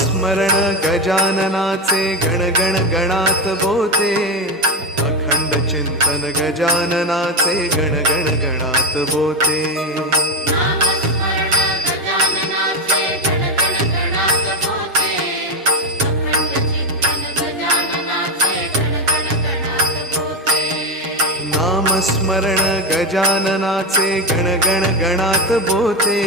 नामस्मरण गजाननाचे गण गण गणात बोते, अखंड चिंतन गजाननाचे गण गण गणात बोते। नामस्मरण गजाननाचे गण गण गणात बोते, अखंड चिंतन गजाननाचे गण गण गणात बोते। नामस्मरण गजाननाचे गण गण गणात बोते,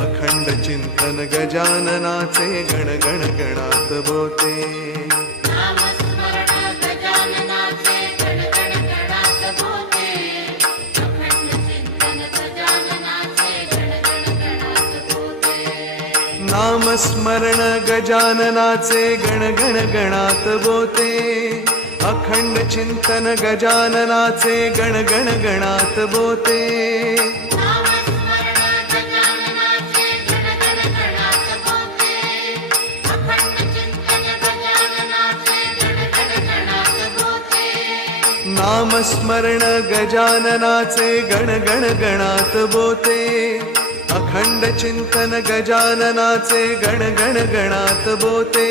अखंड चिंतन गजाननाचे गण गण गणात बोते। नामस्मरण गजाननाचे गण गण गणात बोते, अखंड चिंतन गजाननाचे गण गण गणात बोते। नामस्मरण गजाननाचे गण गण गणात बोते, अखंड चिंतन गजाननाचे गण गण गणात बोते। नामस्मरण गजाननाचे गण गण गणात बोते, अखंड चिंतन गजाननाचे गण गण गणात बोते।